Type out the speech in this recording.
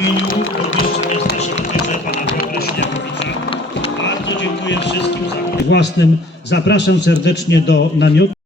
imieniu burmistrza miasta Szerotycze, pana Wojtka Śniakowicza. Bardzo dziękuję wszystkim za... Własnym zapraszam serdecznie do namiotu.